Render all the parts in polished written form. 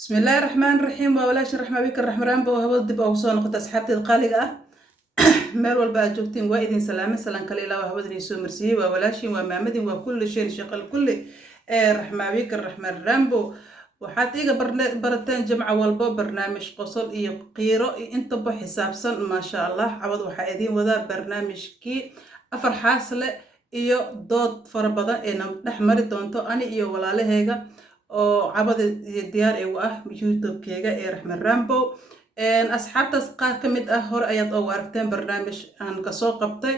بسم الله الرحمن الرحيم وولاش الرحمة بك الرحمة رامبو وهبط دب أو صون قد أصحابتي القالقة مال والبا جوجتين وايدين سلامة سلام كليلا وهبط نيسو مرسي وولاشي ومامدين وكل شيء شغل كل رحمة بك الرحمة رامبو وحاتيجا برتين جمعة والبو برنامج قصل إيه قيرو انتو بحساب سن ما شاء الله عوض وحايدين وذا برنامج كي أفر حاصلة إيو دوت فربضان إنم نحمر دونتو أني إيو ولا لهيجا oo cabada diyaar ee u ah youtube-keyga ee raxmed rambo asxaabtaas qaar ka mid ah hore ayaad ugu aragteen barnaamij aan kasoo qabtay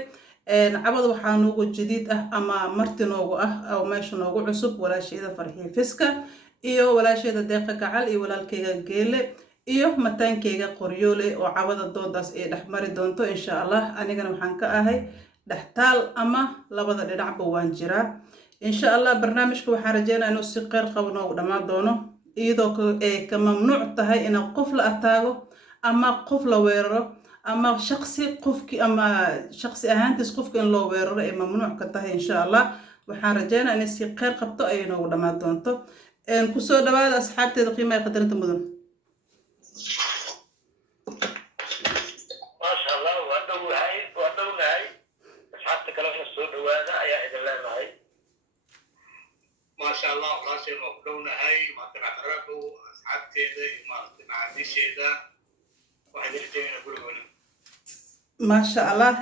cabada waxaa noogu jadiid ah ama marti noogu ah oo meesha noogu cusub walaasheeda farxiyo fiska iyo walaasheeda deeqa gacal iyo walaalkeyga geele iyo mataankeyga qoryoole oo cabada doodaas ay dhexmari doonto insha allah anigana waxaan ka ahay dhextaal ama labada dhinacba waan jiraa إن شاء الله برنامجك وحرجينا إنه سقر قونا ودما دونه إذا كممنوع تهاي إنه قفل أتاعه أما قفل ويره أما شخصي أهانتس قفك إن لو ويره ممنوع كتهاي إن شاء الله وحرجينا إنه سقر قبطه أينه ودما دونته إن كسر دبادة أصحابتي القيمة يقدرن تمدون ما شاء الله وأدو هاي أصحابتك لهم السود وهذا يا إذا الله هاي ما شاء الله راسي مقدونا هاي ما تنعرفوا أصحابتي ذي ما تنعدي شيء ذا واحد يحتاج يقولون ما شاء الله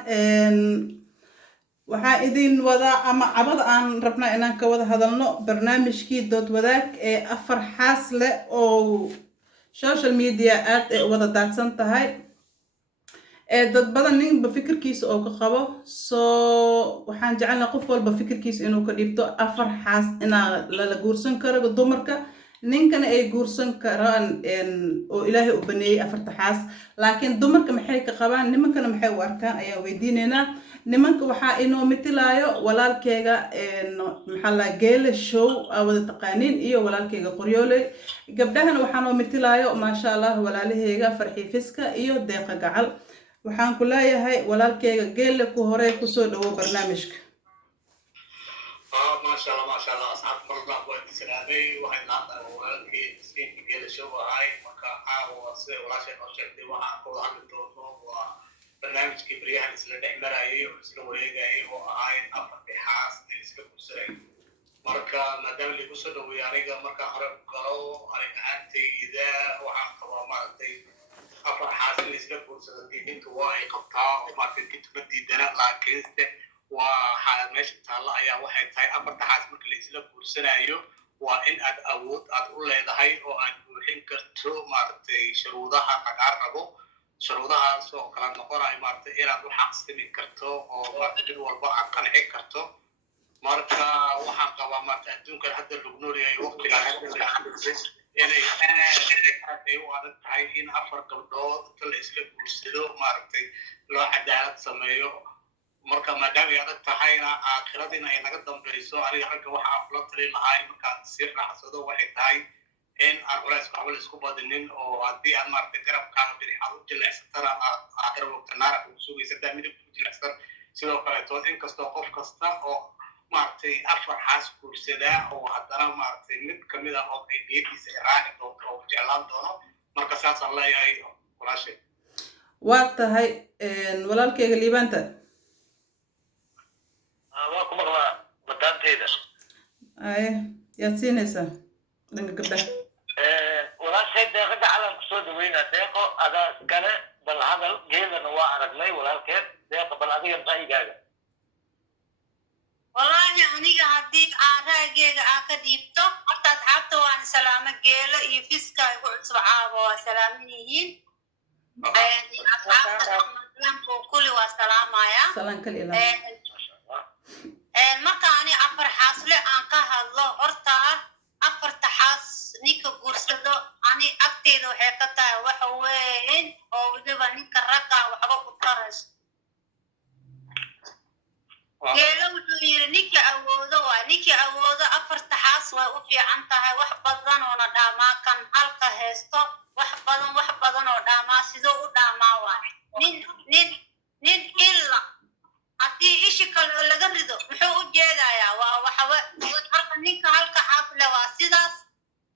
waxaa idin wada ama cabada aan rabnaa inaan ka wada hadalno barnaamijkii dood wadaag ee afar xaas leh oo social media aad ay wada daadsan tahay dad badan ninba fikirkiisa oo ka qabo soo waxaan jecelnahay qof walba fikirkiisa inuu ka dhibto afar xaas inaa la guursan karo dumarka ninkana ay guursan karaan oo ilaahay u baneeyay afarta xaas laakiin dumarka maxay ka qabaan nimankana maxay u arkaan ayaan weydiinaynaa nimanka waxaa inoo mitilaayo walaalkeyga maxaa la geele show wada taqaaniin iyo walaalkeyga qoryoole gabdhahana waxaa noo mitilaayo maasha allah walaalaheyga farxi fiska iyo deeqa gacal waxaan ku leeyahay walaalkeyga geelle ku hore kusoo dhawo barnaamijka ما شاء الله أصحاب مرضى وين سلامي وهاي ناطر وهالكي مسكين قال شو هاي مكا وصير ولا شيء أشكي وها كل عن الدوتو وبرنامج كبرياء مثل الإحمراء ومثل ويجاي وهاي أفرق حاس نسكب بسرعة مركا مدام اللي بصير وياريجا مركا حرب قرو عليك أنتي إذا وعن قواماتي أفرق حاس نسكب بسرعة دين كواي قطع وما كنت بدي دنا لكن waxaa meesha taalla ayaa waxay tahay afarta xaas marka la isla guursanayo waa in aad awood aad u leedahay oo aad buuxin karto maaragtay shuruudaha lagaa rabo shuruudahaas oo kala noqonayo maaragtay inaad u xaqsimi karto oo maaragtay cid walba aad qanci karto marka waxaan qabaa maaragtay adduunkan hadda lagu noolyahay waqtigan inay aad ay u adag tahay in afar gabdhood inta la isla guursado maaragtay loo cadaalad sameeyo marka maadaama ay adag tahayna aakhiradiina ay naga dambayso aniga ragga waxa aan kula talin lahay markaan sii raacsado waxay tahay in aan culayska waxba la isku badinin oo haddii aad maaragtay garabkaaga bidixaad u jilecsatana aakhira wogta naara kugu sugaysa haddaa midabka u jilecsan sidoo kaleetood inkastoo qof kasta oo maaragtay afar xaas guursadaa oo haddana maaragtay mid kamid ah oo ay niyadiisa ay raaci doonto oo jeclaan doono marka saasaan leeyahay walaashay waa tahay walaalkeyga liibaanta ku maqlaa madaanteeda yaad siinaysaa dhanka gabdhaha walaashay deeqa gacalan kusoo dhaweynaa deeqo adaa iskale bal hadal geelana waa aragnay walaalkeed deeqa bal adiga ra'yigaaga wallaahi aniga haddii aan ra'yigeyga aan ka dhiibto horta asxaabta waan salaamo geelo iyo fiska igu cusub caabo waa salaaman yihiin asxaabta kulli waa salaamaya salaan kal ilaa marka ani afar xaasle aan ka hadlo horta afarta xaas ninka guursado ani agteeda waxay ka tahay waxa weyn oo weliba ninka ragga waxba ku tarayso geelo wuxuu yiri ninkii awoodo afarta xaas way u fiican tahay wax badan oona dhaamaa kan halka haysto wax badan oo dhaamaa sidoo u dhaamaa waay nin illa haddii ishi kale laga rido muxuu u jeedayaa waa waxa ninka halka xaafle waa sidaas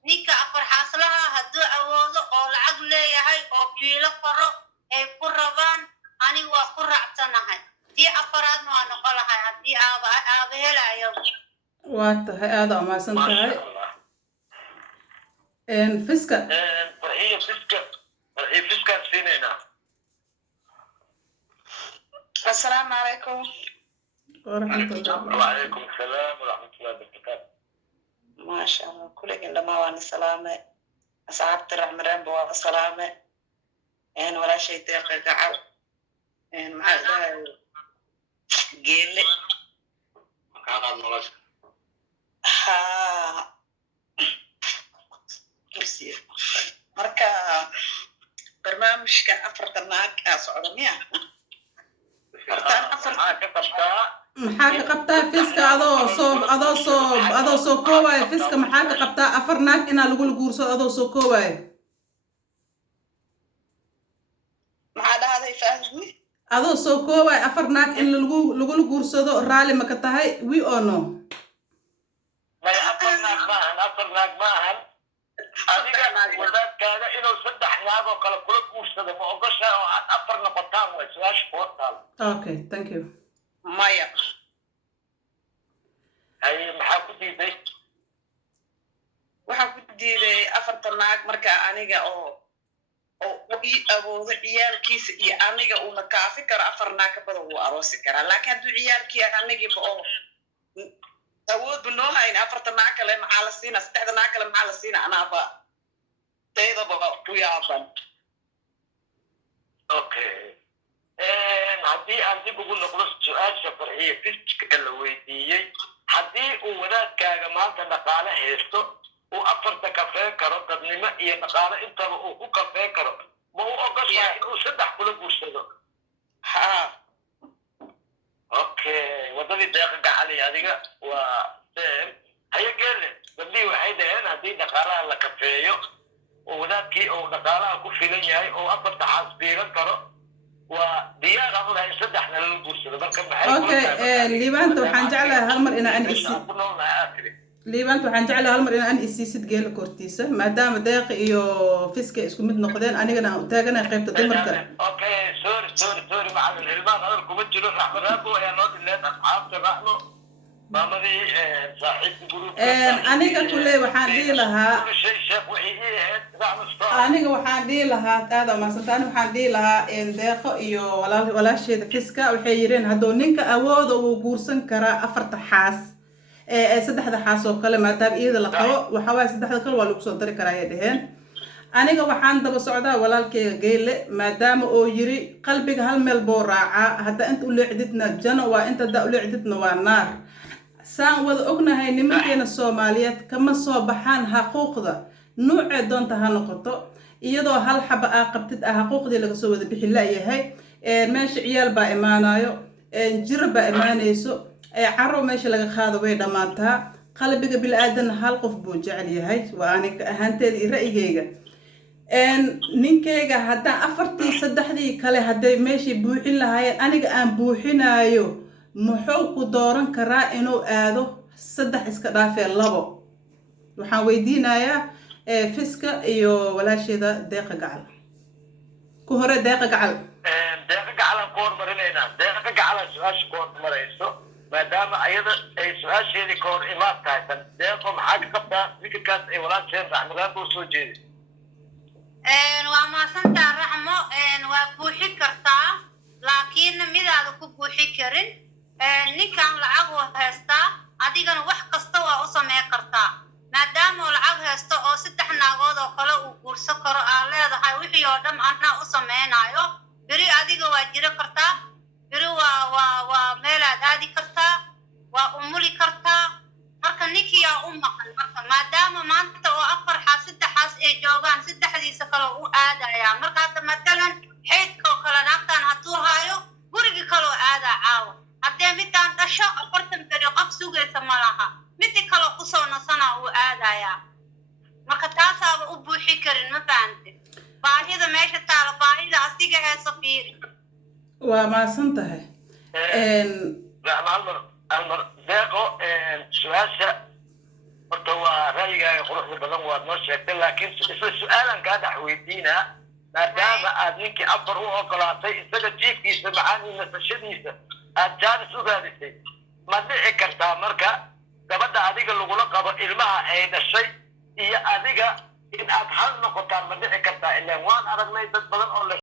ninka afar xaaslaha hadduu awoodo oo lacag leeyahay oo biilo koro ay ku rabaan anigu waa ku raacsanahay tii afaraadna waa noqon lahay haddii aaba helayo waa tahay aada umahadsan tahay fiska fiska siinayna السلام عليكم وعليكم السلام ورحمة الله وبركاته ما شاء الله كلكم لما وانا سلامة أصحاب الرحمن بوا سلامة إن ولا شيء تيقظ عو إن مع جيل هذا المرش ها كرسي مركا برنامج كأفرتناك أسعودنيا maxaa ka qabtaa fiska adoo soo koobaayo fiska maxaa ka qabtaa afar naag inaa lagula guursado adoo soo koobaayo maxaa dhahday faahmi adoo soo koobaayo afar naag in lagula guursado raalli ma ka tahay wi oo no may afar naag maahan adiga wadaadkaaga inuu 3 naag oo kale kula guursado ma ogosha oo aad afar noqotaan way su'aasha ku hortaal okay thank you maya ay maxaa ku diiday waxaan ku diiday afarta naag marka aniga oo ii awoodo ciyaalkiisa iyo aniga uuna kaafi karo afar naag ka badan wuu aroosi karaa laakiin hadduu ciyaalkii anigiiba oo awood noo hayn afarta naag kale maxaa la siina 3 naag kale maxaa la siina anaaba taydaba ku yaaban okay haddii aan dib ugu noqdo su-aasha farxiya fiska la weydiiyey haddii uu wadaadkaaga maanta dhaqaale haysto uu afarta kafeen karo dadnimo iyo dhaqaale intaba uu ku kafeen karo ma uu ogoshahay inuu 3 kula guursado ha okay wadadii deeqa gacali adiga waa haya geelle gabdhii waxay dhaheen haddii dhaqaalaha la kafeeyo oo wadaadkii uu dhaqaalaha ku filan yahay oo afarta xaas biilan karo waa diyaar aan lahayn 3 nala guursado marka maxay okay liibaanta waxaan jeclahay hal mar inaan isiisid geela kortiisa maadaama deeqa iyo fiska isku mid noqdeen anigana aan u taaganahay qaybta dumarka okay sorry macallin ilmaan hadal kuma jiro raxmadaadu ayaa noo dileen asxaabta raxmo maamadii saaxiibka gruubka aniga kuley waxaan dhihi lahaa aniga waxaan dhihi lahaa aada umahadsantaa aniga waxaan dhihi lahaa deeqo iyo walaasheeda fiska waxay yireen hadduu ninka awooda uu guursan karaa afarta xaas 3 xaas oo kale maadaama iyada la qabo waxaa waaye 3 kale waa lagu soo dari karaa ayay dhaheen aniga waxaan daba socdaa walaalkeyga geelle maadaama oo yiri qalbiga hal meel boo raacaa hadda inta u leexdidna jano waa inta hadda u leexdidna waa naar saan wada ognahay nimankeena Soomaaliyeed kama soo baxaan xuquuqda nuucee doonta ha noqoto iyadoo hal xaba qabtid xuquuqdii laga soo wada bixin laayahay meesha ciyaal baa imaanayo jiro baa imaanayso carro meesha laga qaado way dhamaataa qalbiga bil aadan hal qof buu jecel yahay waa aniga ahaanteeda iyo ra'yigeyga ninkeyga haddaan afartii 3 kale hadday meeshii buuxin lahaayeen aniga aan buuxinayo muxuu ku dooran karaa inuu aado 3 iska dhaafee 2 waxaan weydiinayaa fiska iyo walaasheeda deeqa gacal ku hore deeqa gacal ku hormarinaynaa deeqa gacal su-aasha ku hormarayso maadaama ayada ay su-aasheedii ka hor imaad tahay tan deeqo maxaa ka qabtaa fikirkaas ay walaasheen raxmadaan buu soo jeeday waa maasantaa raxmo waa buuxi kartaa laakiin midaada ku buuxi karin ninkan lacag uu haystaa adigana wax kasta waa u sameyn kartaa maadaama uu lacag haysto oo 3 naagood oo kale uu guursan karo aad leedahay wixii oo dhan anaa u sameynayo beri adiga waa jiro kartaa beri waa meelaad aadi kartaa waa umuli kartaa marka ninkii aa u maqan marka maadaama maanta oo 4 xaas 3 xaas ay joogaan 3diisa kale u aadayaa marka hadda matalan xeydka oo kale naagtaan hadduu haayo gurigii kale oo aadaa caawa haddee midaan dhasho 40 beri qof sugaysa ma laha midi kale kusoo nasana uu aadayaa marka taasaaba u buuxi karin ma fahante baahida meesha taala baahida asiga heesa fiiri waa maasan tahay almar deeqo su-aasha هو رأيي خروج بدن ونشأت لكن السؤال كان حويدينا ما دام أديك أبر هو قلاتي استجيب في سمعاني نتشدني أجان سوداني ما دعي كرتا مركا كبدا أديك اللي قلنا قبل إلما أين الشيء هي أديك إن أدخل نقطة ما دعي كرتا إلا وان أرد ما يتبدل